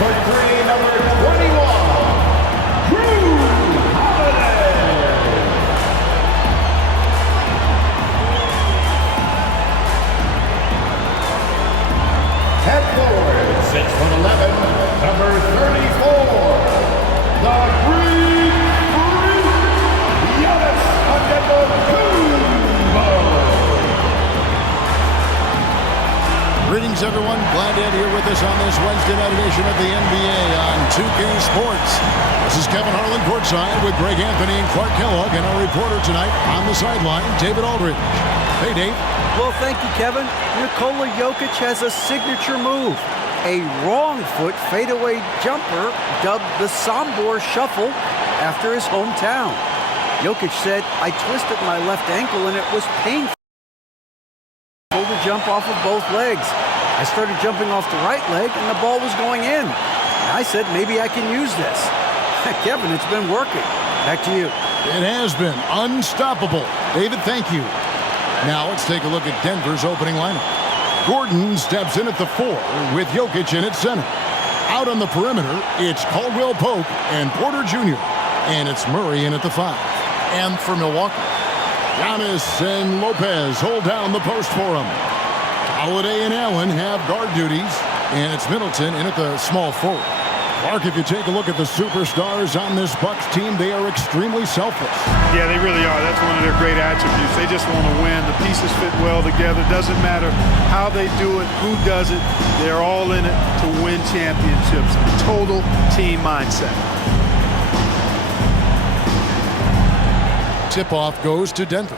For three, number 21, Drew Holiday. Head forward, 6'11", number 34, the Greek Freak, Giannis Antetokounmpo. Greetings, everyone. Glad to have you here with us on this Wednesday night edition of the NBA on 2K Sports. This is Kevin Harlan courtside with Greg Anthony and Clark Kellogg, and our reporter tonight on the sideline, David Aldridge. Hey, Dave. Well, thank you, Kevin. Nikola Jokic has a signature move. A wrong foot fadeaway jumper dubbed the Sombor Shuffle after his hometown. Jokic said, "I twisted my left ankle and it was painful to jump off of both legs. I started jumping off the right leg and the ball was going in. I said, maybe I can use this." Kevin, it's been working. Back to you. It has been unstoppable. David, thank you. Now let's take a look at Denver's opening lineup. Gordon steps in at the 4 with Jokic in at center. Out on the perimeter, it's Caldwell Pope and Porter Jr. And it's Murray in at the 5. And for Milwaukee, Giannis and Lopez hold down the post for him. Holiday and Allen have guard duties. And it's Middleton in at the small forward. Mark, if you take a look at the superstars on this Bucks team, they are extremely selfless. Yeah, they really are. That's one of their great attributes. They just want to win. The pieces fit well together. Doesn't matter how they do it, who does it. They're all in it to win championships. Total team mindset. Tip-off goes to Denver.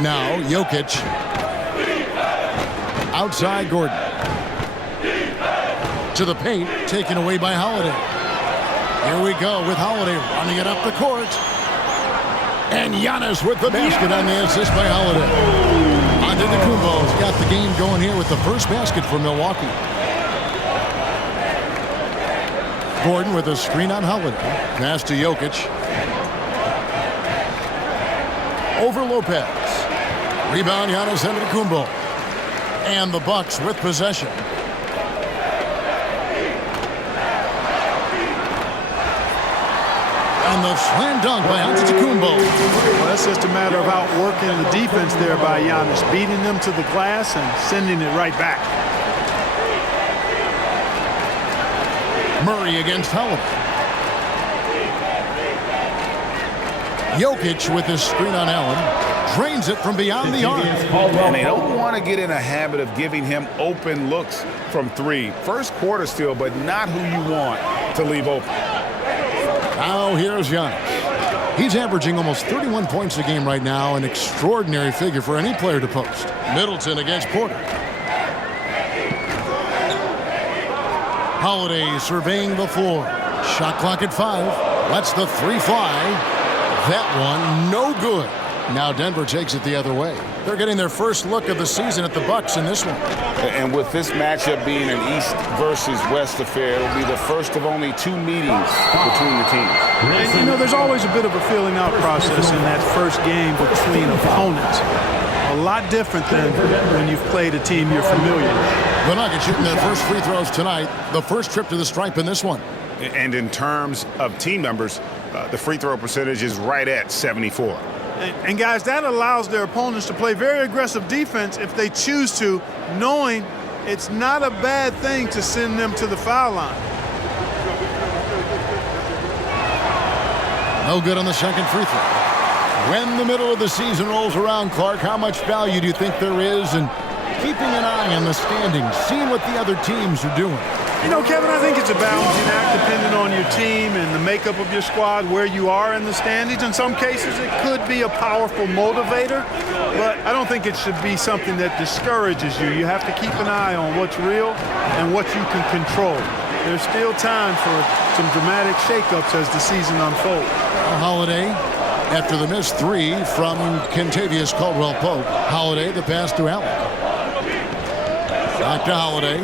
Now, Jokic. Outside Gordon. To the paint, taken away by Holiday. Here we go with Holiday running it up the court. And Giannis with the basket on the assist by Holiday. Antetokounmpo's got the game going here with the first basket for Milwaukee. Gordon with a screen on Holiday. Pass to Jokic. Over Lopez. Rebound Giannis Antetokounmpo. And the Bucks with possession. And the slam dunk by Antetokounmpo. Well, that's just a matter of outworking the defense there by Giannis, beating them to the glass and sending it right back. Murray against Holiday. Jokic with his screen on Allen. Drains it from beyond the arc. And they don't want to get in a habit of giving him open looks from 3. First quarter still, but not who you want to leave open. Now here's Giannis. He's averaging almost 31 points a game right now, an extraordinary figure for any player to post. Middleton against Porter. Holiday surveying the floor. Shot clock at 5. Lets the 3 fly. That one no good. Now Denver takes it the other way. They're getting their first look of the season at the Bucks in this one. And with this matchup being an East versus West affair, it'll be the first of only 2 meetings between the teams. And, you know, there's always a bit of a feeling out process in that first game between opponents. A lot different than when you've played a team you're familiar with. The Nuggets shooting their first free throws tonight. The first trip to the stripe in this one. And in terms of team numbers, the free throw percentage is right at 74. And guys, that allows their opponents to play very aggressive defense if they choose to, knowing it's not a bad thing to send them to the foul line. No good on the second free throw. When the middle of the season rolls around, Clark, how much value do you think there is in keeping an eye on the standings, seeing what the other teams are doing? You know, Kevin, I think it's a balancing act depending on your team and the makeup of your squad, where you are in the standings. In some cases, it could be a powerful motivator, but I don't think it should be something that discourages you. You have to keep an eye on what's real and what you can control. There's still time for some dramatic shakeups as the season unfolds. Holiday, after the missed 3 from Kentavious Caldwell-Pope. Holiday, the pass to Allen. Back to Holiday.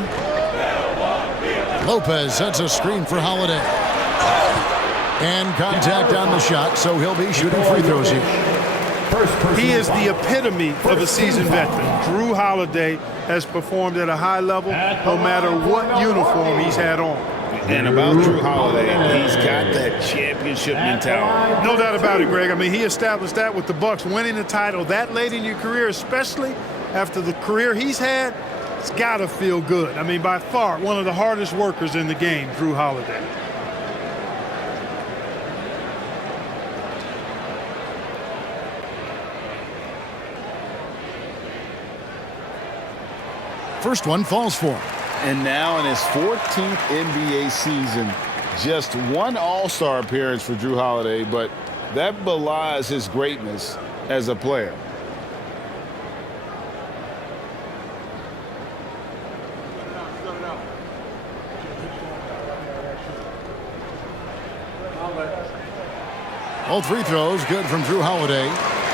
Lopez sets a screen for Holiday. And contact on the shot, so he'll be shooting free throws here. He is the epitome of a seasoned veteran. Drew Holiday has performed at a high level no matter what uniform he's had on. And about Drew Holiday, he's got that championship mentality. No doubt about it, Greg. I mean, he established that with the Bucks, winning the title that late in your career, especially after the career he's had. It's got to feel good. I mean, by far, one of the hardest workers in the game, Drew Holiday. First one falls for him. And now in his 14th NBA season, just one All-Star appearance for Drew Holiday, but that belies his greatness as a player. All free throws good from Drew Holiday.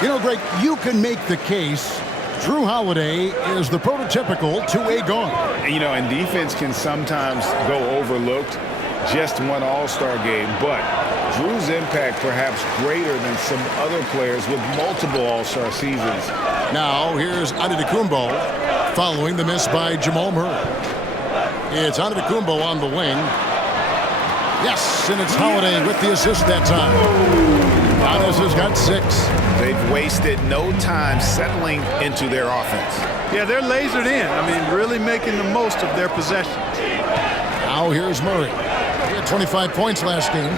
You know, Greg, you can make the case Drew Holiday is the prototypical two-way guard. You know, and defense can sometimes go overlooked. Just one All-Star game, but Drew's impact perhaps greater than some other players with multiple All-Star seasons. Now here's Antetokounmpo following the miss by Jamal Murray. It's Antetokounmpo on the wing. Yes, and it's Holiday with the assist that time. Giannis has got 6. They've wasted no time settling into their offense. Yeah, they're lasered in. I mean, really making the most of their possessions. Now here's Murray. He had 25 points last game.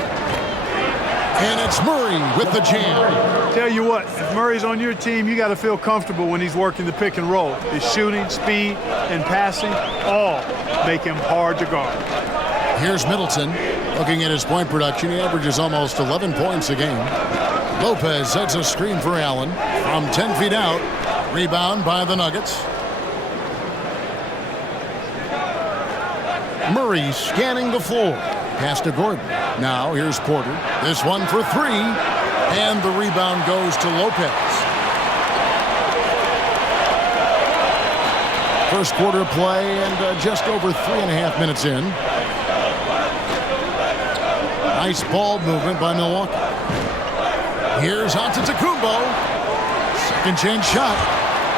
And it's Murray with the jam. Tell you what, if Murray's on your team, you got to feel comfortable when he's working the pick and roll. His shooting, speed, and passing all make him hard to guard. Here's Middleton. Looking at his point production, he averages almost 11 points a game. Lopez sets a screen for Allen from 10 feet out. Rebound by the Nuggets. Murray scanning the floor. Pass to Gordon. Now here's Porter. This one for 3. And the rebound goes to Lopez. First quarter play and just over 3.5 minutes in. Nice ball movement by Milwaukee. Here's Antetokounmpo. Second chance shot.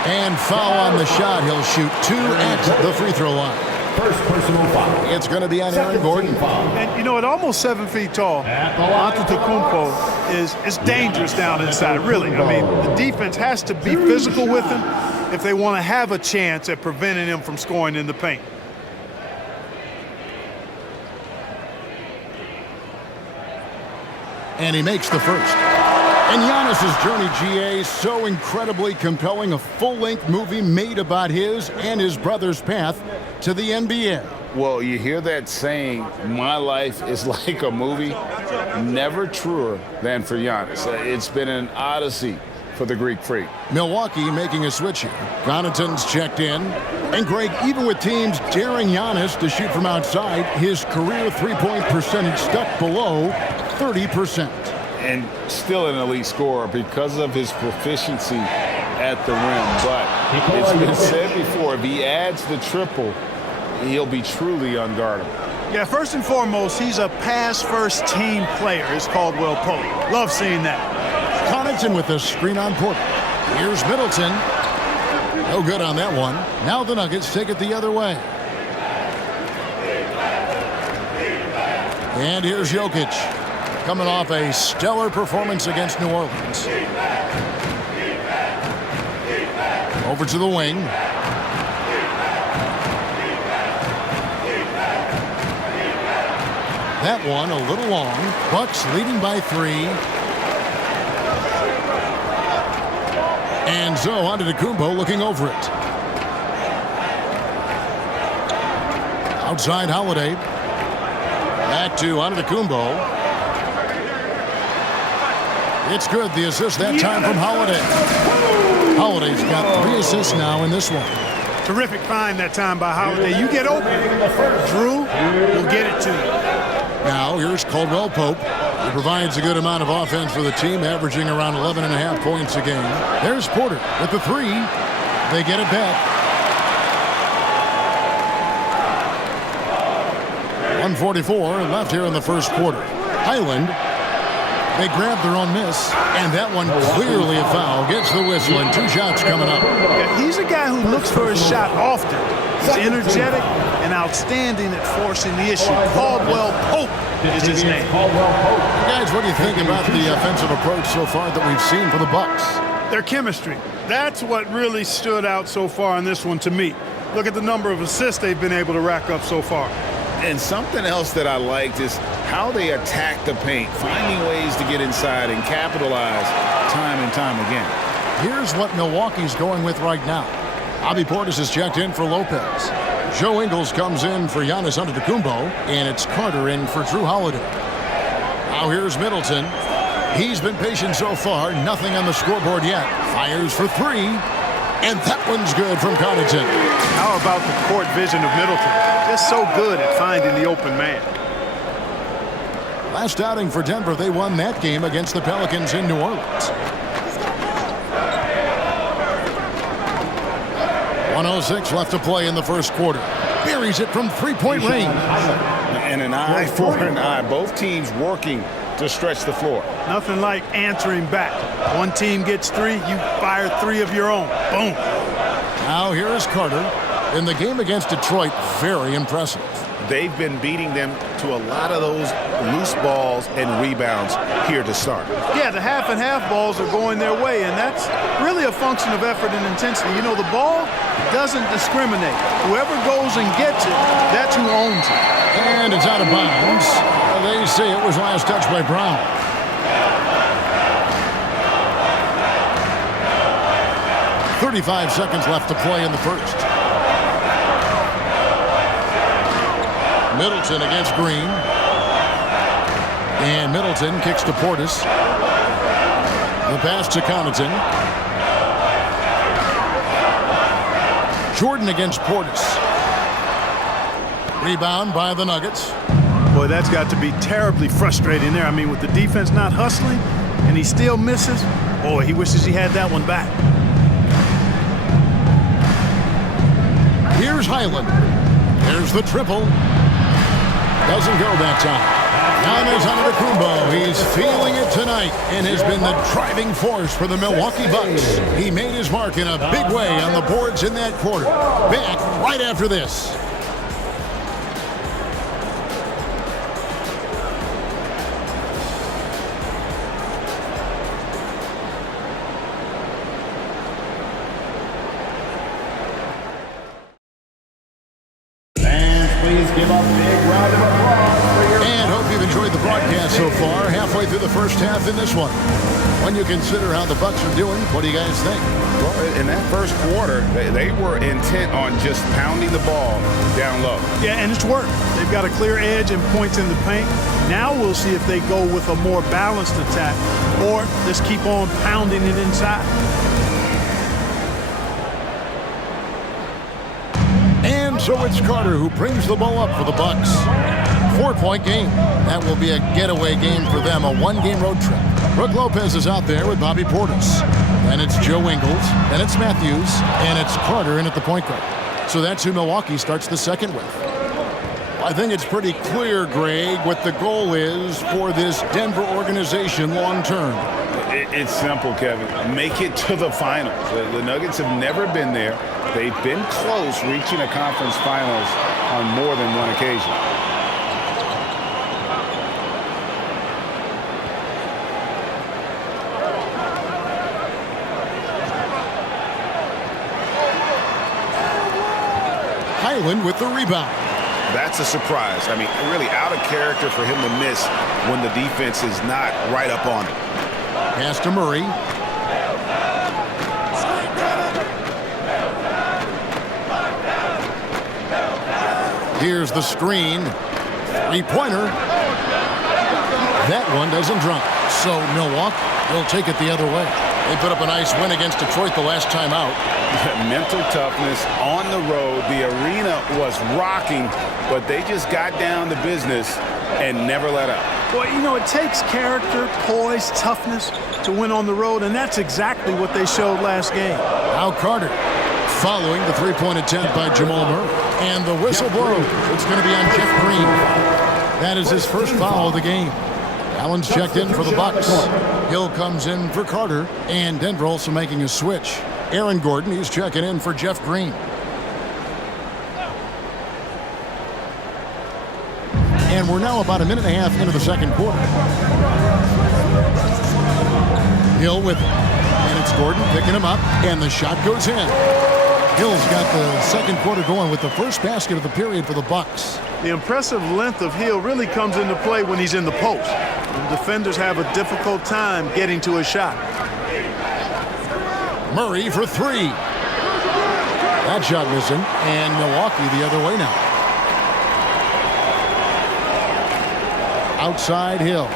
And foul on the shot. He'll shoot 2 at the free throw line. First personal foul. It's going to be on Aaron Gordon. And, you know, at almost 7 feet tall, Antetokounmpo is dangerous down inside, really. I mean, the defense has to be physical with him if they want to have a chance at preventing him from scoring in the paint. And he makes the first. And Giannis's journey, GA, so incredibly compelling. A full-length movie made about his and his brother's path to the NBA. Well, you hear that saying, my life is like a movie. Never truer than for Giannis. It's been an odyssey for the Greek freak. Milwaukee making a switch here. Connaughton's checked in. And Greg, even with teams daring Giannis to shoot from outside, his career three-point percentage stuck below 30%. And still an elite scorer because of his proficiency at the rim. But it's been said before, if he adds the triple, he'll be truly unguardable. Yeah, first and foremost, he's a pass-first team player, as Caldwell Pope. Love seeing that. Connaughton with a screen on Porter. Here's Middleton. No good on that one. Now the Nuggets take it the other way. And here's Jokic, coming off a stellar performance against New Orleans. Over to the wing. That one a little long. Bucks leading by 3. And so Antetokounmpo looking over it. Outside Holiday. Back to Antetokounmpo. It's good. The assist that time from Holiday. Holiday's got 3 assists now in this one. Terrific find that time by Holiday. You get open, Drew will get it to you. Now here's Caldwell Pope. He provides a good amount of offense for the team, averaging around 11.5 points a game. There's Porter with the 3. They get it back. 1:44 left here in the first quarter. Highland They grab their own miss, and that one clearly a foul. Gets the whistle, and 2 shots coming up. Yeah, he's a guy who looks for his shot often. He's energetic and outstanding at forcing the issue. Caldwell Pope is his name. Guys, what do you think about the offensive approach so far that we've seen for the Bucks? Their chemistry. That's what really stood out so far in this one to me. Look at the number of assists they've been able to rack up so far. And something else that I liked is how they attack the paint, finding ways to get inside and capitalize time and time again. Here's what Milwaukee's going with right now. Bobby Portis is checked in for Lopez. Joe Ingles comes in for Giannis Antetokounmpo, and it's Carter in for Drew Holiday. Now here's Middleton. He's been patient so far, nothing on the scoreboard yet. Fires for 3, and that one's good from Connaughton. How about the court vision of Middleton? Just so good at finding the open man. Last outing for Denver, they won that game against the Pelicans in New Orleans. 1:06 left to play in the first quarter. Buries it from 3-point range. And an eye for an eye. Both teams working to stretch the floor. Nothing like answering back. One team gets 3, you fire 3 of your own. Boom. Now here is Carter. In the game against Detroit, very impressive. They've been beating them to a lot of those loose balls and rebounds here to start. Yeah, the half and half balls are going their way, and that's really a function of effort and intensity. You know, the ball doesn't discriminate. Whoever goes and gets it, that's who owns it. And it's out of bounds. They say it was last touched by Brown. .35 seconds left to play in the first. Middleton against Green. And Middleton kicks to Portis. The pass to Connaughton. Jordan against Portis. Rebound by the Nuggets. Boy, that's got to be terribly frustrating there. I mean, with the defense not hustling and he still misses, boy, he wishes he had that one back. Here's Highland. There's the triple. Doesn't go that time. Giannis Antetokounmpo, he's feeling it tonight and has been the driving force for the Milwaukee Bucks. He made his mark in a big way on the boards in that quarter. Back right after this. Please give a big round of applause for your... And hope you've enjoyed the broadcast so far. Halfway through the first half in this one. When you consider how the Bucks are doing, what do you guys think? Well, in that first quarter, they were intent on just pounding the ball down low. Yeah, and it's worked. They've got a clear edge and points in the paint. Now we'll see if they go with a more balanced attack or just keep on pounding it inside. And so it's Carter who brings the ball up for the Bucks. 4-point game. That will be a getaway game for them, a one-game road trip. Brook Lopez is out there with Bobby Portis. Then it's Joe Ingles, then it's Matthews, and it's Carter in at the point guard. So that's who Milwaukee starts the second with. I think it's pretty clear, Greg, what the goal is for this Denver organization long term. It's simple, Kevin. Make it to the finals. The Nuggets have never been there. They've been close reaching a conference finals on more than one occasion. Highland with the rebound. That's a surprise. I mean, really out of character for him to miss when the defense is not right up on it. Pass to Murray. Here's the screen. Three-pointer. That one doesn't drop. So Milwaukee will take it the other way. They put up a nice win against Detroit the last time out. Mental toughness on the road. The arena was rocking, but they just got down to business and never let up. Well, you know, it takes character, poise, toughness to win on the road, and that's exactly what they showed last game. Now Carter following the three-point attempt by Jamal Murray. And the whistle blows. It's going to be on Jeff Green. That is his first foul of the game. Allen's checked in for the Bucks. Hill comes in for Carter, and Denver also making a switch. Aaron Gordon, he's checking in for Jeff Green. And we're now about a minute and a half into the second quarter. Hill with it. And it's Gordon picking him up, and the shot goes in. Hill's got the second quarter going with the first basket of the period for the Bucks. The impressive length of Hill really comes into play when he's in the post. And defenders have a difficult time getting to a shot. Murray for three. That shot missing, and Milwaukee the other way now. Outside Hill.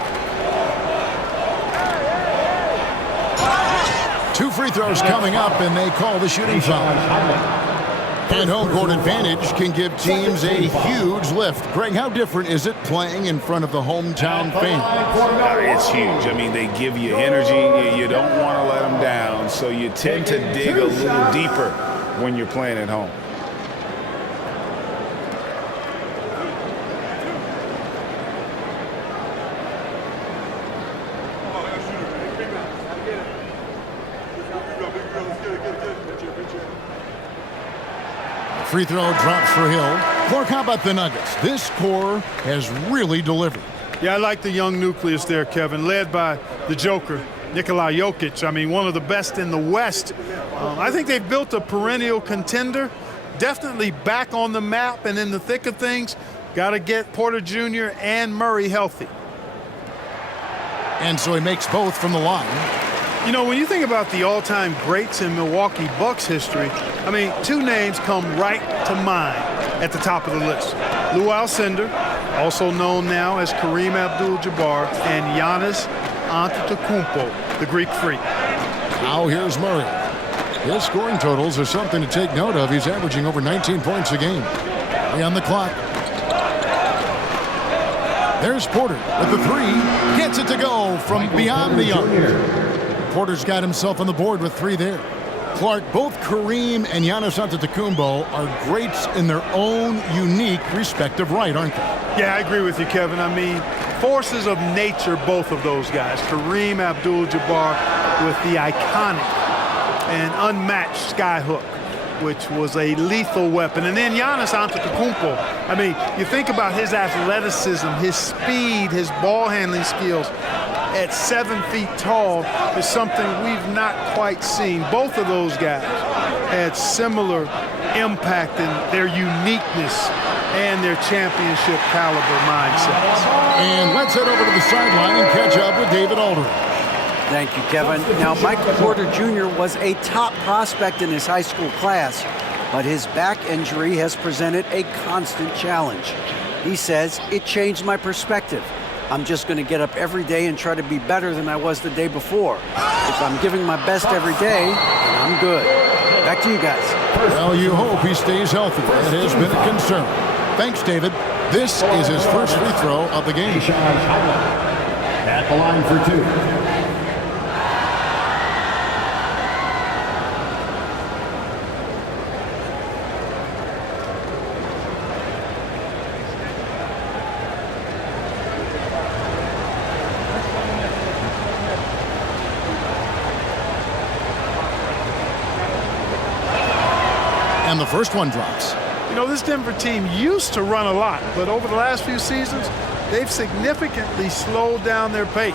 2 free throws coming up, and they call the shooting foul. And home court advantage can give teams a huge lift. Greg, how different is it playing in front of the hometown fans? It's huge. I mean, they give you energy. You don't want to let them down, so you tend to dig a little deeper when you're playing at home. Free throw drops for Hill. Clark, how about the Nuggets? This core has really delivered. Yeah, I like the young nucleus there, Kevin, led by the Joker, Nikola Jokic. I mean, one of the best in the West. I think they've built a perennial contender, definitely back on the map and in the thick of things. Got to get Porter Jr. and Murray healthy. And so he makes both from the line. You know, when you think about the all-time greats in Milwaukee Bucks history, I mean, 2 names come right to mind at the top of the list. Lou Alcindor, also known now as Kareem Abdul-Jabbar, and Giannis Antetokounmpo, the Greek Freak. Now here's Murray. His scoring totals are something to take note of. He's averaging over 19 points a game. 3 on the clock. There's Porter with the 3. Gets it to go from beyond the arc. Porter's got himself on the board with 3 there. Clark, both Kareem and Giannis Antetokounmpo are greats in their own unique respective right, aren't they? Yeah, I agree with you, Kevin. I mean, forces of nature, both of those guys. Kareem Abdul-Jabbar with the iconic and unmatched skyhook, which was a lethal weapon. And then Giannis Antetokounmpo. I mean, you think about his athleticism, his speed, his ball handling skills. At 7 feet tall is something we've not quite seen. Both of those guys had similar impact in their uniqueness and their championship caliber mindsets. And let's head over to the sideline and catch up with David Aldridge. Thank you, Kevin. Now, Michael Porter Jr. was a top prospect in his high school class, but his back injury has presented a constant challenge. He says, "It changed my perspective. I'm just going to get up every day and try to be better than I was the day before. If I'm giving my best every day, then I'm good." Back to you guys. Well, you hope he stays healthy. That has been a concern. Thanks, David. This is his first free throw of the game. At the line for 2. And the first one drops. You know, this Denver team used to run a lot, but over the last few seasons, they've significantly slowed down their pace.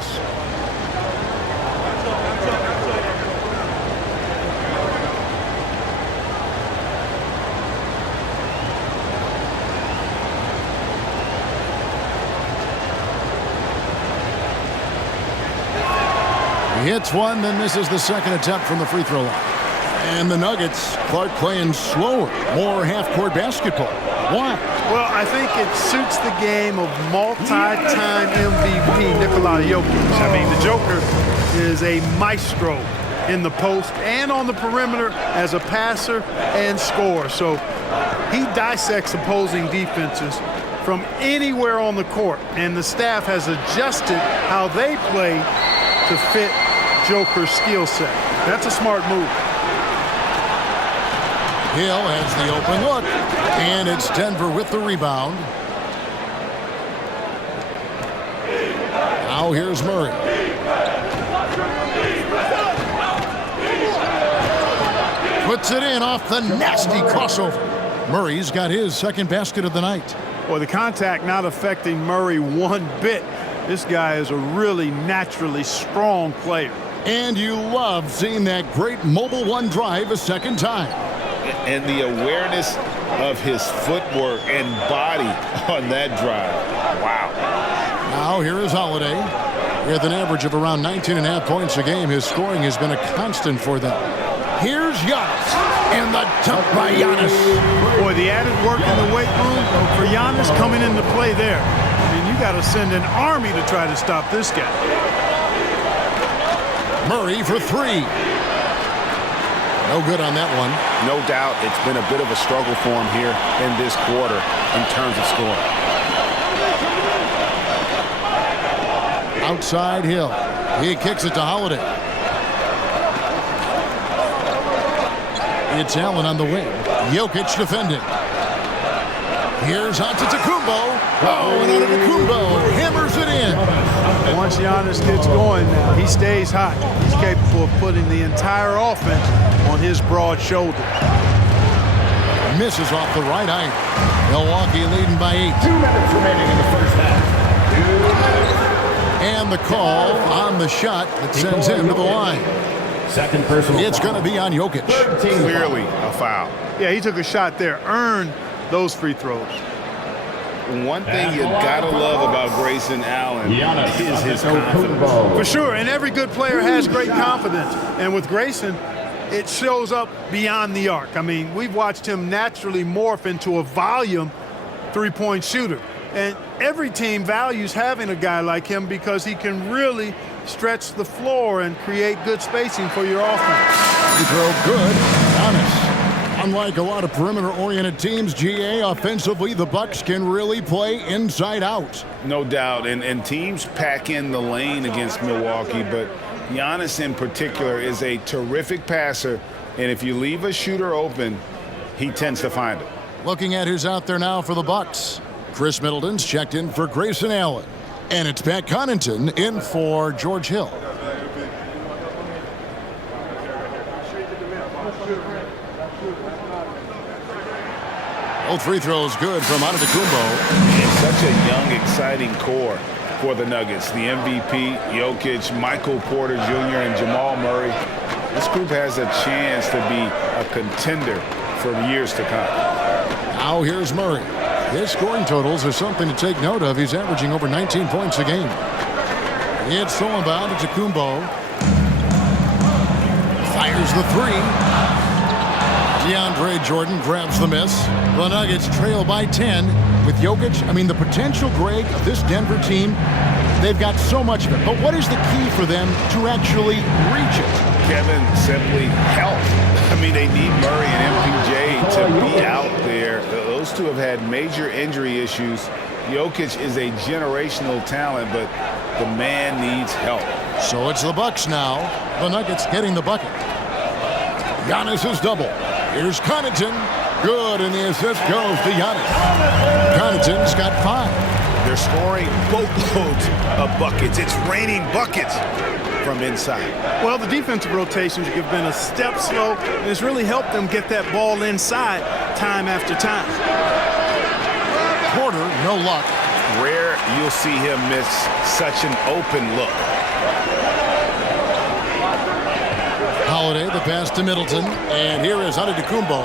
He hits one, then misses the second attempt from the free throw line. And the Nuggets, Clark playing slower, more half-court basketball. Why? Well, I think it suits the game of multi-time MVP Nikola Jokic. I mean, the Joker is a maestro in the post and on the perimeter as a passer and scorer. So he dissects opposing defenses from anywhere on the court, and the staff has adjusted how they play to fit Joker's skill set. That's a smart move. Hill has the open look, and it's Denver with the rebound. Now Now here's Murray. Puts it in off the nasty crossover. Murray's got his second basket of the night. Well, the contact not affecting Murray one bit. This guy is a really naturally strong player. And you love seeing that great mobile one drive a second time. And the awareness of his footwork and body on that drive. Wow. Now here is Holiday. With an average of around 19.5 points a game, his scoring has been a constant for them. Here's Giannis, and the dunk by Giannis. Boy, the added work in the weight room for Giannis coming into play there. I mean, you got to send an army to try to stop this guy. Murray for three. No good on that one. No doubt it's been a bit of a struggle for him here in this quarter in terms of scoring. Outside Hill. He kicks it to Holiday. It's Allen on the wing. Jokic defending. Here's Antetokounmpo. Oh, and Antetokounmpo hammers it in. Once Giannis gets going, he stays hot. He's capable of putting the entire offense on his broad shoulder. Misses off the right iron. Milwaukee leading by 8. 2 minutes remaining in the first half. And the call on the shot that sends him to the line. Second personal. It's going to be on Jokic. Clearly a foul. Yeah, he took a shot there, earned those free throws. One thing you gotta love about Grayson Allen is his confidence. For sure, and every good player has great confidence. And with Grayson, it shows up beyond the arc. I mean, we've watched him naturally morph into a volume three-point shooter. And every team values having a guy like him because he can really stretch the floor and create good spacing for your offense. Free throw good. Giannis. Unlike a lot of perimeter-oriented teams, GA, offensively, the Bucks can really play inside out. No doubt, and teams pack in the lane against Milwaukee, but Giannis in particular is a terrific passer, and if you leave a shooter open, he tends to find it. Looking at who's out there now for the Bucks. Chris Middleton's checked in for Grayson Allen. And it's Pat Connaughton in for George Hill. Both free throws good from Antetokounmpo. It's such a young, exciting core for the Nuggets. The MVP, Jokic, Michael Porter Jr., and Jamal Murray. This group has a chance to be a contender for years to come. Now here's Murray. His scoring totals are something to take note of. He's averaging over 19 points a game. It's thrown by Antetokounmpo. Fires the three. DeAndre Jordan grabs the miss. The Nuggets trail by 10 with Jokic. I mean, the potential, Greg, of this Denver team, they've got so much of it. But what is the key for them to actually reach it? Kevin, simply health. I mean, they need Murray and MPJ to be out there. Those two have had major injury issues. Jokic is a generational talent, but the man needs help. So it's the Bucks now. The Nuggets getting the bucket. Giannis is double. Here's Connaughton. Good, and the assist goes to Giannis. Connaughton's got 5. They're scoring boatloads of buckets. It's raining buckets from inside. Well, the defensive rotations have been a step slow, and it's really helped them get that ball inside time after time. Porter, no luck. Rare you'll see him miss such an open look. Holiday, the pass to Middleton, and here is Antetokounmpo.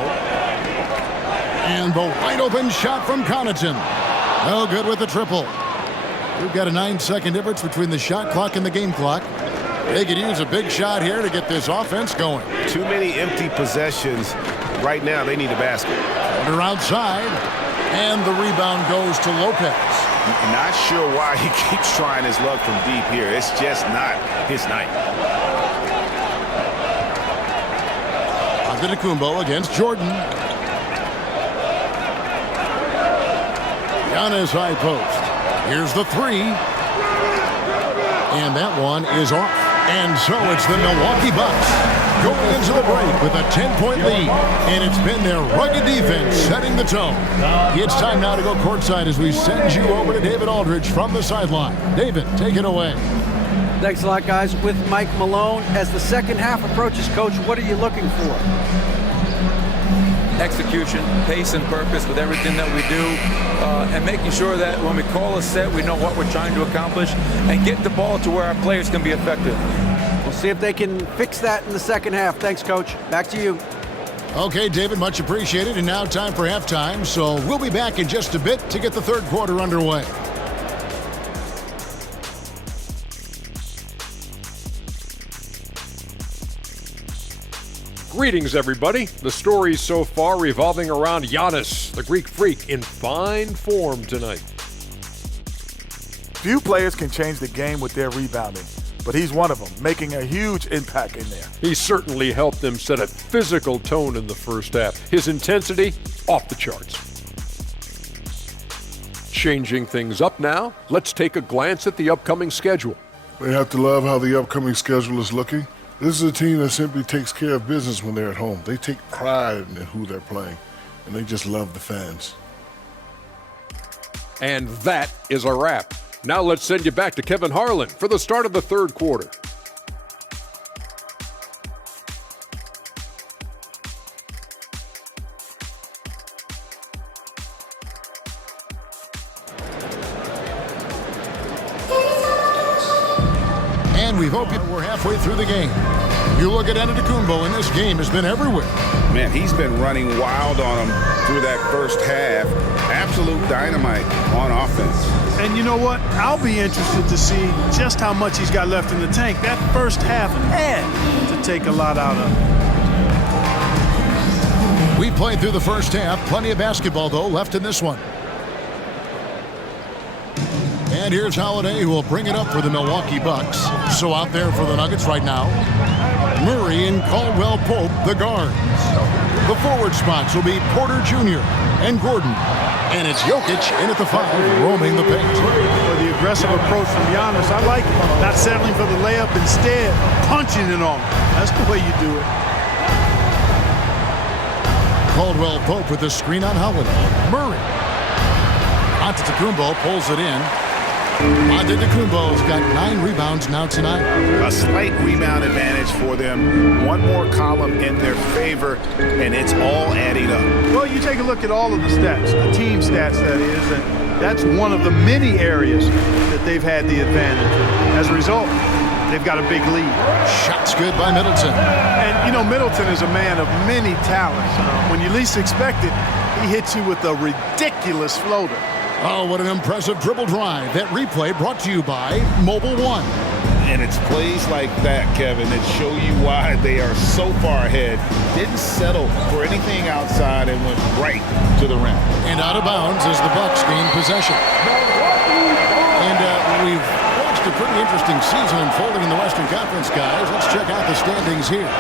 And the wide open shot from Connaughton. No good with the triple. We've got a 9-second difference between the shot clock and the game clock. They could use a big shot here to get this offense going. Too many empty possessions. Right now, they need a basket. Porter outside, and the rebound goes to Lopez. Not sure why he keeps trying his luck from deep here. It's just not his night. Antetokounmpo against Jordan. Giannis high post. Here's the three. And that one is off. And so it's the Milwaukee Bucks going into the break with a 10-point lead, and it's been their rugged defense setting the tone. It's time now to go courtside as we send you over to David Aldridge from the sideline. David, take it away. Thanks a lot, guys. With Mike Malone, as the second half approaches, Coach, what are you looking for? Execution, pace, and purpose with everything that we do, and making sure that when we call a set, we know what we're trying to accomplish, and get the ball to where our players can be effective. We'll see if they can fix that in the second half. Thanks, Coach. Back to you. Okay, David, much appreciated. And now time for halftime, so we'll be back in just a bit to get the third quarter underway. Greetings, everybody. The stories so far revolving around Giannis, the Greek freak, in fine form tonight. Few players can change the game with their rebounding, but he's one of them, making a huge impact in there. He certainly helped them set a physical tone in the first half. His intensity, off the charts. Changing things up now, let's take a glance at the upcoming schedule. They have to love how the upcoming schedule is looking. This is a team that simply takes care of business when they're at home. They take pride in who they're playing, and they just love the fans. And that is a wrap. Now let's send you back to Kevin Harlan for the start of the third quarter. And we hope we're halfway through the game. You look at Antetokounmpo, and this game has been everywhere. Man, he's been running wild on him through that first half. Absolute dynamite on offense. And you know what? I'll be interested to see just how much he's got left in the tank. That first half had to take a lot out of him. We played through the first half. Plenty of basketball, though, left in this one. And here's Holiday, who will bring it up for the Milwaukee Bucks. So out there for the Nuggets right now, Murray and Caldwell Pope, the guards. The forward spots will be Porter Jr. and Gordon. And it's Jokic in at the 5, roaming the paint. For the aggressive approach from Giannis, I like it. Not settling for the layup, instead punching it on. That's the way you do it. Caldwell Pope with the screen on Holiday. Murray. Antetokounmpo pulls it in. Antetokounmpo's got 9 rebounds now tonight. A slight rebound advantage for them. One more column in their favor, and it's all adding up. Well, you take a look at all of the stats, the team stats, that is, and that's one of the many areas that they've had the advantage. As a result, they've got a big lead. Shots good by Middleton. And, you know, Middleton is a man of many talents. When you least expect it, he hits you with a ridiculous floater. Oh, what an impressive dribble drive. That replay brought to you by Mobile One. And it's plays like that, Kevin, that show you why they are so far ahead. Didn't settle for anything outside and went right to the rim. And out of bounds as the Bucks gain possession. And we've watched a pretty interesting season unfolding in the Western Conference, guys. Let's check out the standings here.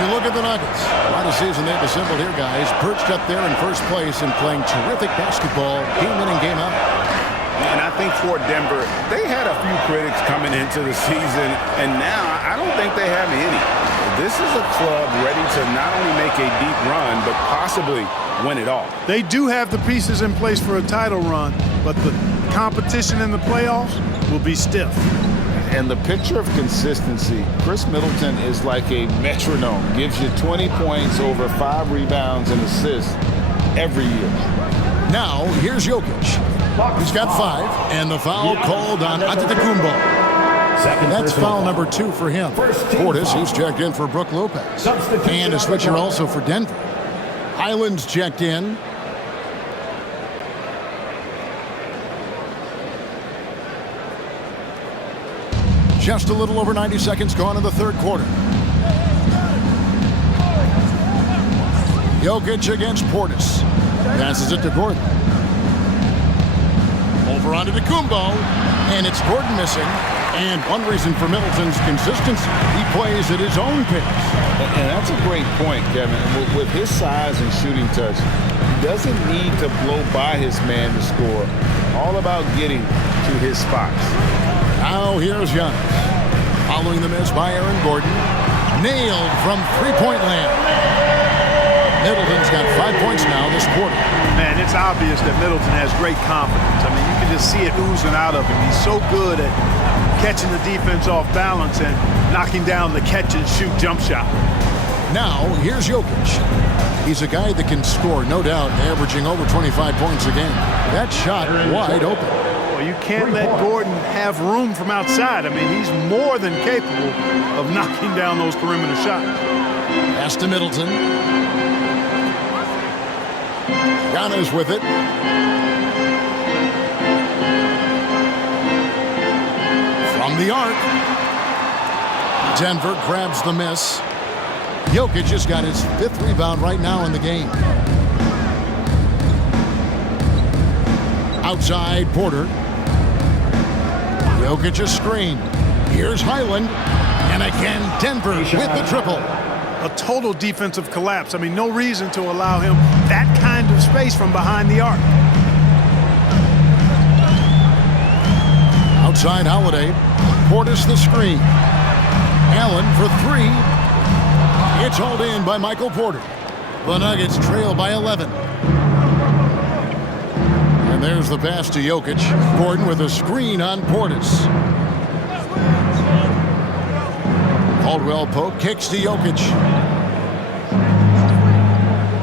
You look at the Nuggets. What a season they've assembled here, guys. Perched up there in first place and playing terrific basketball game in and game out. And I think for Denver, they had a few critics coming into the season, and now I don't think they have any. This is a club ready to not only make a deep run, but possibly win it all. They do have the pieces in place for a title run, but the competition in the playoffs will be stiff. And the picture of consistency, Chris Middleton is like a metronome. Gives you 20 points, over 5 rebounds and assists every year. Now, here's Jokic. He's got 5, and the foul called on Antetokounmpo. That's foul number 2 for him. Portis, he's checked in for Brook Lopez. And a switcher also for Denver. Highland's checked in. Just a little over 90 seconds gone in the third quarter. Jokic against Portis. Passes it to Gordon. Over onto Antetokounmpo. And it's Gordon missing. And one reason for Middleton's consistency, he plays at his own pace. And that's a great point, Kevin. With his size and shooting touch, he doesn't need to blow by his man to score. All about getting to his spots. Now here's Giannis. Following the miss by Aaron Gordon. nailed from three-point land. Middleton's got 5 points now this quarter. Man, it's obvious that Middleton has great confidence. I mean, you can just see it oozing out of him. He's so good at catching the defense off balance and knocking down the catch-and-shoot jump shot. Now, here's Jokic. He's a guy that can score, no doubt, averaging over 25 points a game. That shot wide open. Well, you can't let Gordon have room from outside. I mean, he's more than capable of knocking down those perimeter shots. Pass to Middleton. Giannis with it. From the arc. Denver grabs the miss. Jokic just got his 5th rebound right now in the game. Outside, Porter. Jokic a screen. Here's Highland. And again, Denver with the triple. A total defensive collapse. I mean, no reason to allow him that kind of space from behind the arc. Outside Holiday. Portis the screen. Allen for 3. It's hauled in by Michael Porter. The Nuggets trail by 11. And there's the pass to Jokic. Gordon with a screen on Portis. Caldwell Pope kicks to Jokic.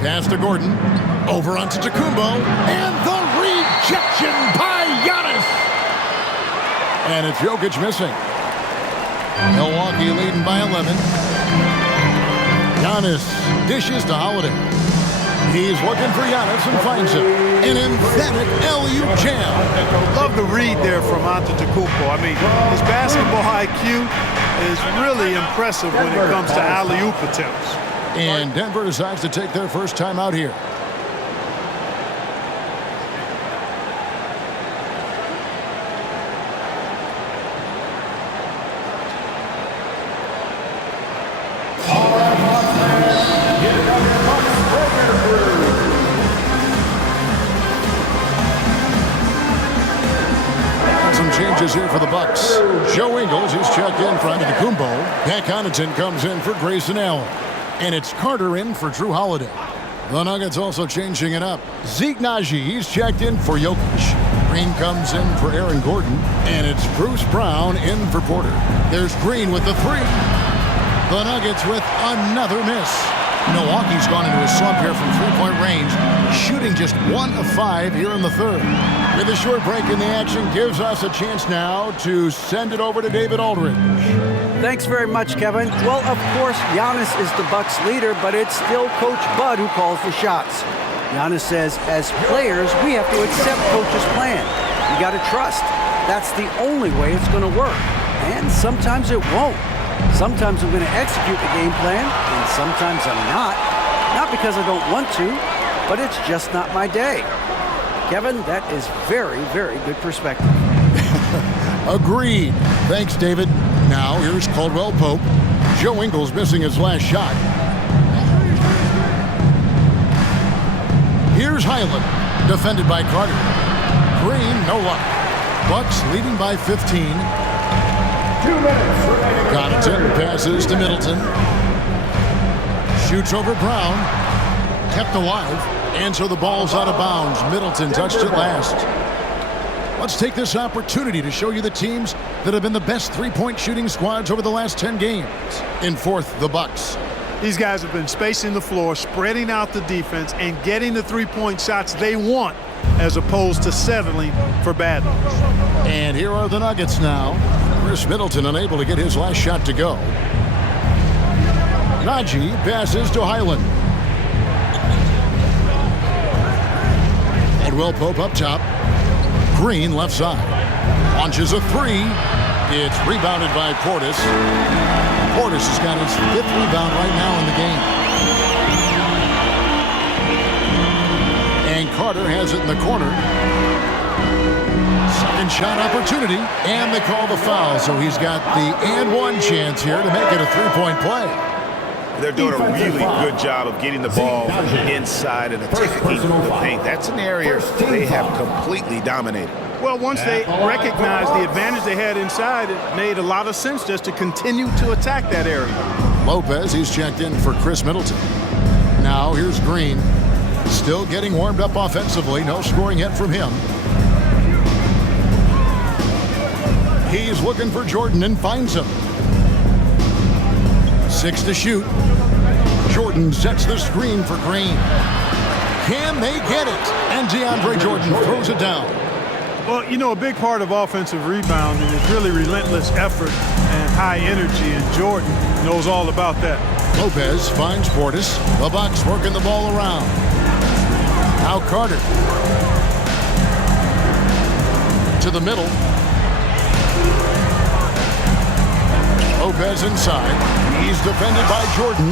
Pass to Gordon. Over onto Tacumbo. And the rejection by Giannis. And it's Jokic missing. Milwaukee leading by 11. Giannis dishes to Holiday. He's looking for Giannis and finds him. An emphatic LU jam. Love the read there from Antetokounmpo. I mean, his basketball IQ is really impressive when it comes to alley-oop attempts. And Denver decides to take their first time out here. Changes here for the Bucks. Joe Ingles is checked in for Antetokounmpo. Pat Connaughton comes in for Grayson Allen. And it's Carter in for Drew Holiday. The Nuggets also changing it up. Zeke Naji, he's checked in for Jokic. Green comes in for Aaron Gordon. And it's Bruce Brown in for Porter. There's Green with the 3. The Nuggets with another miss. Milwaukee's gone into a slump here from three-point range, shooting just 1 of 5 here in the third. With a short break in the action, gives us a chance now to send it over to David Aldridge. Thanks very much, Kevin. Well, of course, Giannis is the Bucks leader, but it's still Coach Bud who calls the shots. Giannis says, as players, we have to accept Coach's plan. You got to trust. That's the only way it's going to work. And sometimes it won't. Sometimes I'm going to execute the game plan, and sometimes I'm not. Not because I don't want to, but it's just not my day. Kevin, that is very, very good perspective. Agreed. Thanks, David. Now, here's Caldwell Pope. Joe Ingles missing his last shot. Here's Highland, defended by Carter. Green, no luck. Bucks leading by 15. 2 minutes remaining. Connaughton passes to Middleton. Shoots over Brown. Kept alive. And so the ball's out of bounds. Middleton touched it last. Let's take this opportunity to show you the teams that have been the best three-point shooting squads over the last 10 games. In fourth, the Bucks. These guys have been spacing the floor, spreading out the defense, and getting the three-point shots they want as opposed to settling for bad ones. And here are the Nuggets now. Chris Middleton unable to get his last shot to go. Naji passes to Highland. Caldwell Pope up top. Green left side. Launches a 3. It's rebounded by Portis. Portis has got his 5th rebound right now in the game. And Carter has it in the corner. Second shot opportunity. And they call the foul. So he's got the and one chance here to make it a three-point play. They're doing a really good job of getting the ball inside and attacking the paint. That's an area they have completely dominated. Well, once they recognized the advantage they had inside, it made a lot of sense just to continue to attack that area. Lopez, he's checked in for Chris Middleton. Now here's Green. Still getting warmed up offensively. No scoring yet from him. He's looking for Jordan and finds him. 6 to shoot. Jordan sets the screen for Green. Can they get it? And DeAndre Jordan throws it down. Well, you know, a big part of offensive rebounding is really relentless effort and high energy, and Jordan knows all about that. Lopez finds Portis. The Bucks working the ball around. Now Carter. To the middle. Lopez inside. He's defended by Jordan.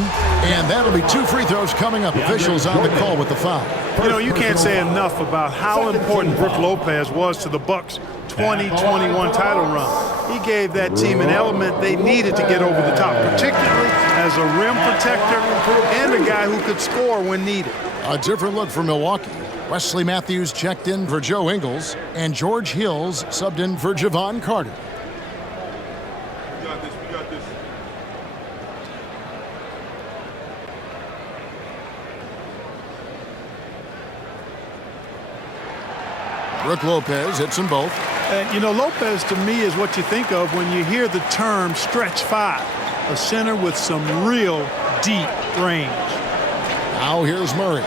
And that'll be 2 free throws coming up. Officials on the call with the foul. You know, you can't say enough about how important Brook Lopez was to the Bucks' 2021 title run. He gave that team an element they needed to get over the top, particularly as a rim protector and a guy who could score when needed. A different look for Milwaukee. Wesley Matthews checked in for Joe Ingles, and George Hills subbed in for Javon Carter. We got this. Brook Lopez hits them both. You know, Lopez to me is what you think of when you hear the term stretch 5, a center with some real deep range. Now here's Murray.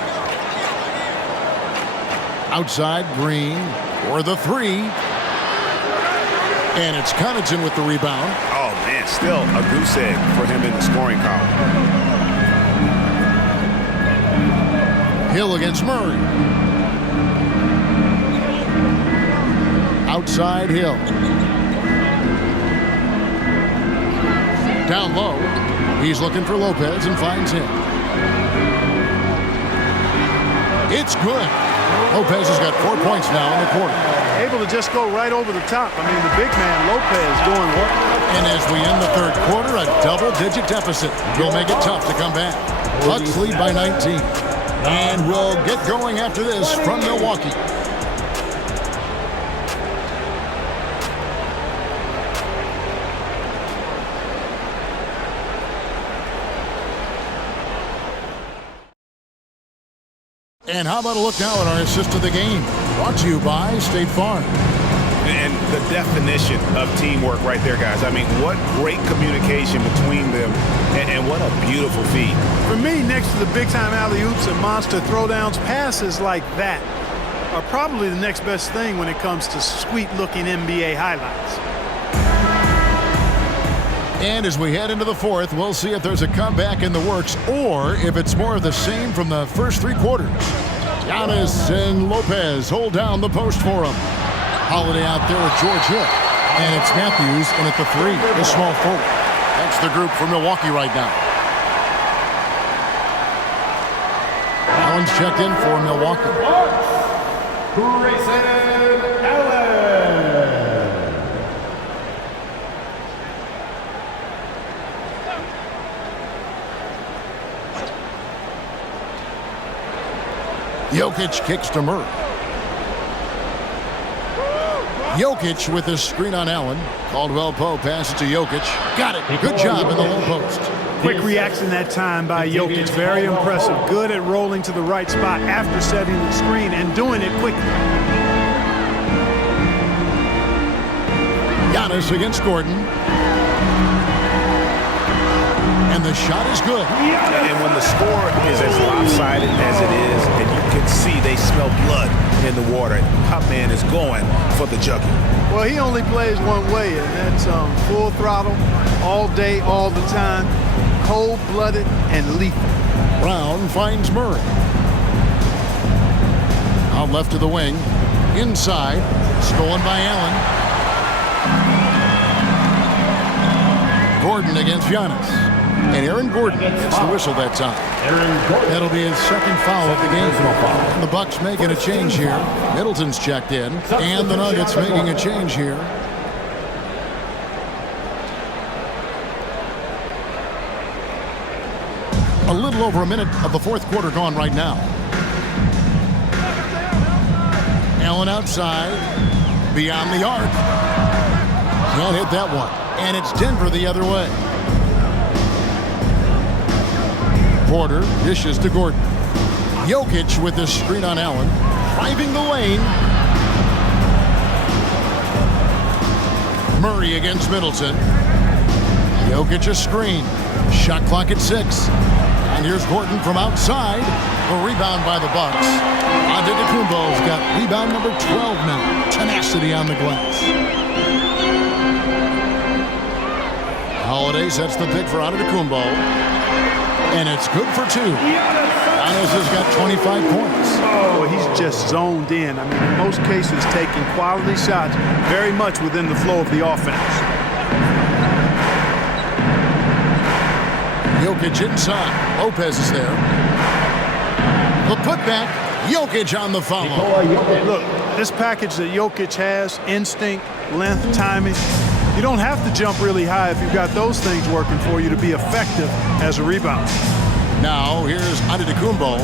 Outside Green for the 3. And it's Connaughton with the rebound. Oh, man, still a goose egg for him in the scoring column. Hill against Murray. Outside Hill. Down low. He's looking for Lopez and finds him. It's good. Lopez has got 4 points now in the quarter. Able to just go right over the top. I mean, the big man, Lopez, doing work. And as we end the third quarter, a double-digit deficit will make it tough to come back. Bucks lead by 19. And we'll get going after this from Milwaukee. And how about a look now at our assist of the game? Brought to you by State Farm. And the definition of teamwork right there, guys. I mean, what great communication between them, and what a beautiful feat. For me, next to the big-time alley-oops and monster throwdowns, passes like that are probably the next best thing when it comes to sweet-looking NBA highlights. And as we head into the fourth, we'll see if there's a comeback in the works or if it's more of the same from the first 3 quarters. Giannis and Lopez hold down the post for him. Holiday out there with George Hill. And it's Matthews in at the 3, the small forward. That's the group for Milwaukee right now. Allen's checked in for Milwaukee. Grayson Allen. Jokic kicks to Murray. Jokic with his screen on Allen. Caldwell Pope passes to Jokic. Got it. Good job in the low post. Quick reaction that time by Jokic. Very impressive. Good at rolling to the right spot after setting the screen and doing it quickly. Giannis against Gordon. And the shot is good. And when the score is as lopsided as it is, and you can see they smell blood in the water, Pop Man is going for the jugular. Well, he only plays one way, and that's full throttle, all day, all the time, cold-blooded and lethal. Brown finds Murray. Out left to the wing. Inside. Stolen by Allen. Gordon against Giannis. And Aaron Gordon gets the whistle that time. That'll be his second foul of the game. The Bucks making a change here. Middleton's checked in. And the Nuggets making a change here. A little over a minute of the fourth quarter gone right now. Allen outside. Beyond the arc. Can't hit that one. And it's Denver the other way. Porter dishes to Gordon. Jokic with this screen on Allen, driving the lane. Murray against Middleton. Jokic a screen. Shot clock at 6. And here's Gordon from outside. A rebound by the Bucks. Antetokounmpo's got rebound number 12 now. Tenacity on the glass. Holiday sets the pick for Antetokounmpo. And it's good for 2. Giannis has got 25 points. Oh, he's just zoned in. I mean, in most cases, taking quality shots very much within the flow of the offense. Jokic inside. Lopez is there. The putback. Jokic on the follow. Look, this package that Jokic has, instinct, length, timing, you don't have to jump really high if you've got those things working for you to be effective as a rebounder. Now, here's Antetokounmpo.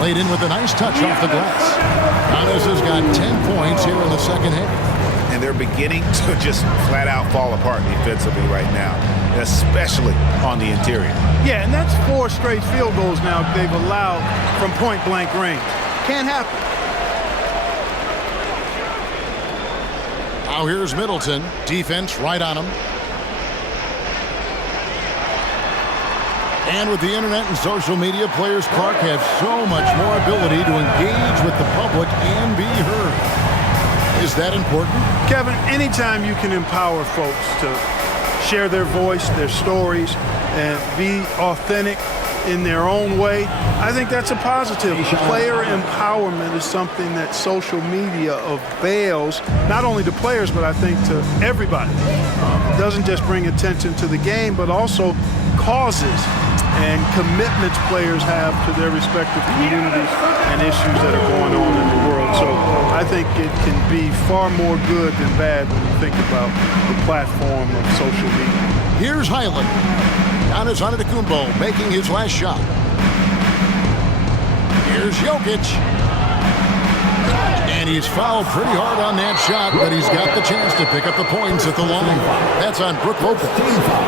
Laid in with a nice touch off the glass. Giannis has got 10 points here in the second half. And they're beginning to just flat out fall apart defensively right now, especially on the interior. Yeah, and that's 4 straight field goals now they've allowed from point-blank range. Can't happen. Now here's Middleton. Defense right on him. And with the internet and social media, players, Clark, have so much more ability to engage with the public and be heard. Is that important? Kevin, anytime you can empower folks to share their voice, their stories, and be authentic in their own way, I think that's a positive. Player empowerment is something that social media avails, not only to players, but I think to everybody. It doesn't just bring attention to the game, but also causes and commitments players have to their respective communities and issues that are going on in the world. So I think it can be far more good than bad when you think about the platform of social media. Here's Highland. Giannis Antetokounmpo making his last shot. Here's Jokic. And he's fouled pretty hard on that shot, but he's got the chance to pick up the points at the line. That's on Brook Lopez.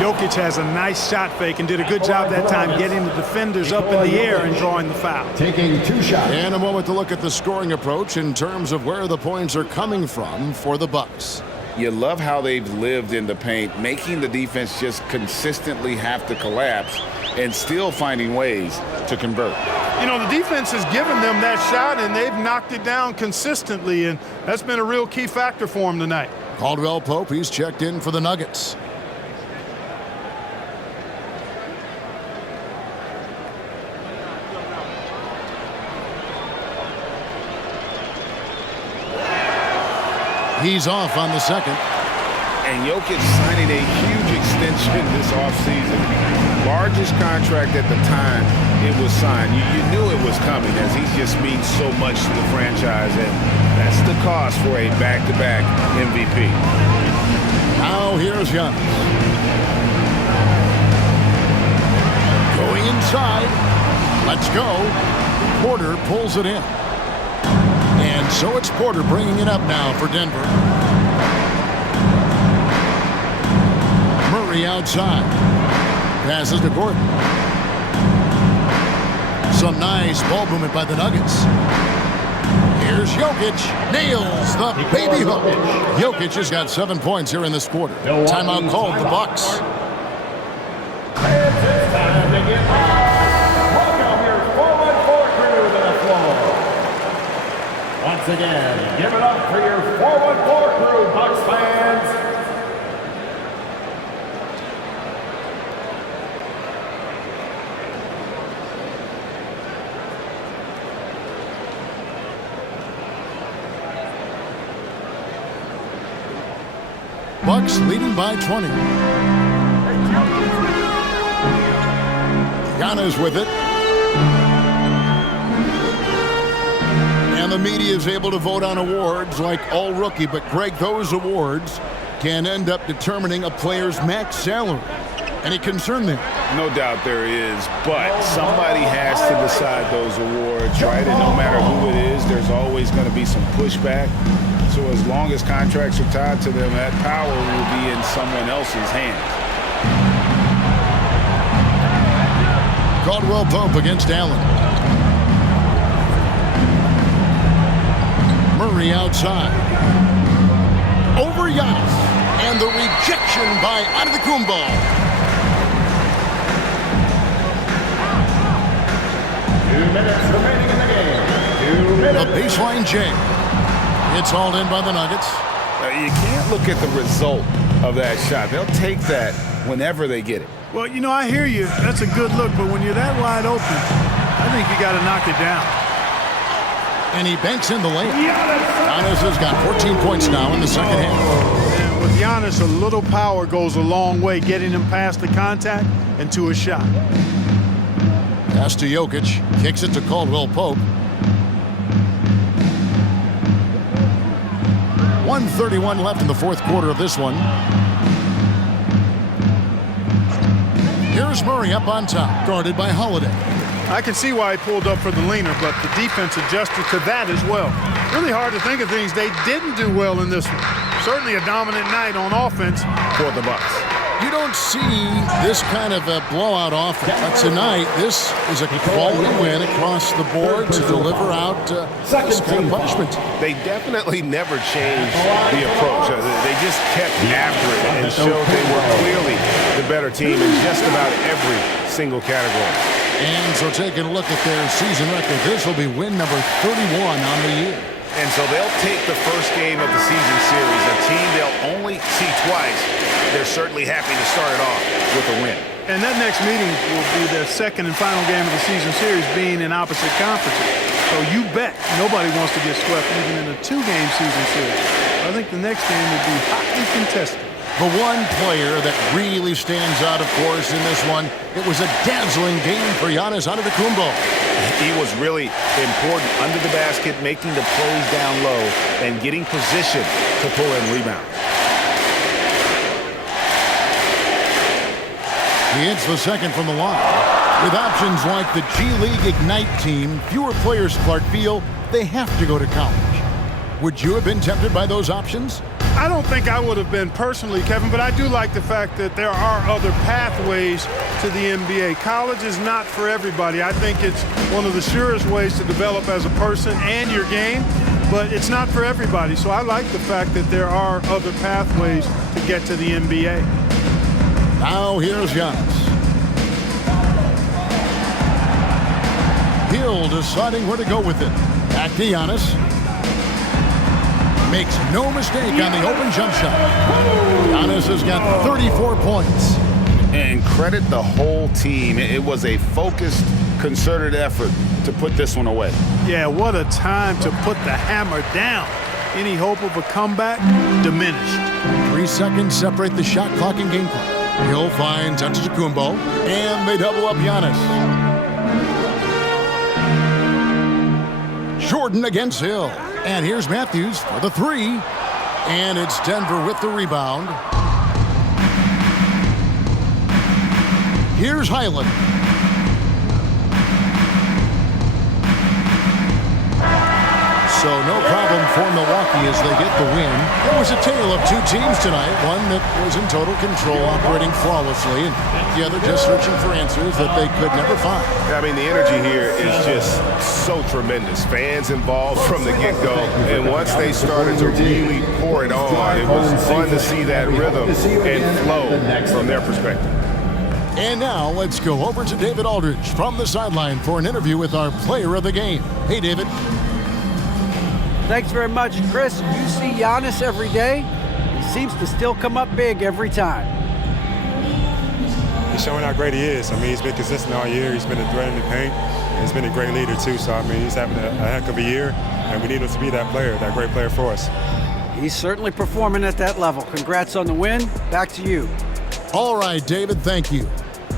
Jokic has a nice shot fake and did a good job that time getting the defenders up in the air and drawing the foul. Taking 2 shots. And a moment to look at the scoring approach in terms of where the points are coming from for the Bucks. You love how they've lived in the paint, making the defense just consistently have to collapse and still finding ways to convert. You know, the defense has given them that shot, and they've knocked it down consistently, and that's been a real key factor for them tonight. Caldwell Pope, he's checked in for the Nuggets. He's off on the second. And Jokic signing a huge extension this offseason. Largest contract at the time it was signed. You knew it was coming as he just means so much to the franchise, and that's the cost for a back-to-back MVP. Now here's Giannis. Going inside. Let's go. Porter pulls it in. And so it's Porter bringing it up now for Denver. Murray outside. Passes to Gordon. Some nice ball movement by the Nuggets. Here's Jokic. Nails the baby hook. Jokic has got 7 points here in this quarter. Timeout called the Bucks. Time to get welcome your 414 crew to the floor. Once again, give it up for your 414 crew, Bucks fans. Bucks leading by 20. Giannis with it. And the media is able to vote on awards like All Rookie, but Greg, those awards can end up determining a player's max salary. Any concern there? No doubt there is, but somebody has to decide those awards, right? And no matter who it is, there's always going to be some pushback. So as long as contracts are tied to them, that power will be in someone else's hands. Caldwell Pope against Allen. Murray outside. Over Giannis. And the rejection by Antetokounmpo. 2 minutes remaining in the game. 2 minutes. The baseline jam. It's hauled in by the Nuggets. You can't look at the result of that shot. They'll take that whenever they get it. Well, you know, I hear you. That's a good look, but when you're that wide open, I think you got to knock it down. And he banks in the layup. Giannis has got 14 points now in the second half. And with Giannis, a little power goes a long way, getting him past the contact and to a shot. Pass to Jokic. Kicks it to Caldwell Pope. 1:31 left in the fourth quarter of this one. Here's Murray up on top, guarded by Holiday. I can see why he pulled up for the leaner, but the defense adjusted to that as well. Really hard to think of things they didn't do well in this one. Certainly a dominant night on offense for the Bucks. You don't see this kind of a blowout offense. But tonight, this is a quality win across the board to deliver out this kind of punishment. They definitely never changed the approach. They just kept after it and showed they were clearly the better team in just about every single category. And so taking a look at their season record, this will be win number 31 on the year. And so they'll take the first game of the season series, a team they'll only see twice. They're certainly happy to start it off with a win. And that next meeting will be their second and final game of the season series, being in opposite conferences. So you bet nobody wants to get swept even in a two-game season series. I think the next game will be hotly contested. The one player that really stands out, of course, in this one, it was a dazzling game for Giannis Antetokounmpo. He was really important under the basket, making the plays down low and getting position to pull in rebounds. He hits the second from the line. With options like the G League Ignite team, fewer players, Clark, feel they have to go to college. Would you have been tempted by those options? I don't think I would have been personally, Kevin, but I do like the fact that there are other pathways to the NBA. College is not for everybody. I think it's one of the surest ways to develop as a person and your game, but it's not for everybody. So I like the fact that there are other pathways to get to the NBA. Now here's Giannis. Hill deciding where to go with it. Back to Giannis. Makes no mistake on the open jump shot. Giannis has got 34 points. And credit the whole team. It was a focused, concerted effort to put this one away. Yeah, what a time to put the hammer down. Any hope of a comeback diminished. 3 seconds separate the shot clock and game clock. Hill finds Antetokounmpo, and they double up Giannis. Jordan against Hill. And here's Matthews for the three. And it's Denver with the rebound. Here's Highland. So no problem for Milwaukee as they get the win. It was a tale of two teams tonight. One that was in total control, operating flawlessly, and the other just searching for answers that they could never find. I mean, the energy here is just so tremendous. Fans involved from the get-go, and once they started to really pour it on, it was fun to see that rhythm and flow from their perspective. And now let's go over to David Aldridge from the sideline for an interview with our player of the game. Hey, David. Thanks very much, Chris. You see Giannis every day. He seems to still come up big every time. He's showing how great he is. I mean, he's been consistent all year. He's been a threat in the paint. And he's been a great leader, too. So, I mean, he's having a heck of a year. And we need him to be that player, that great player for us. He's certainly performing at that level. Congrats on the win. Back to you. All right, David, thank you.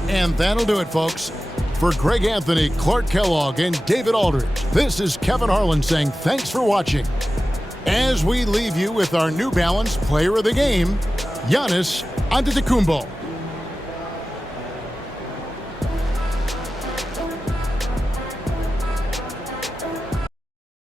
And that'll do it, folks. For Greg Anthony, Clark Kellogg, and David Aldridge, this is Kevin Harlan saying thanks for watching. As we leave you with our New Balance player of the game, Giannis Antetokounmpo.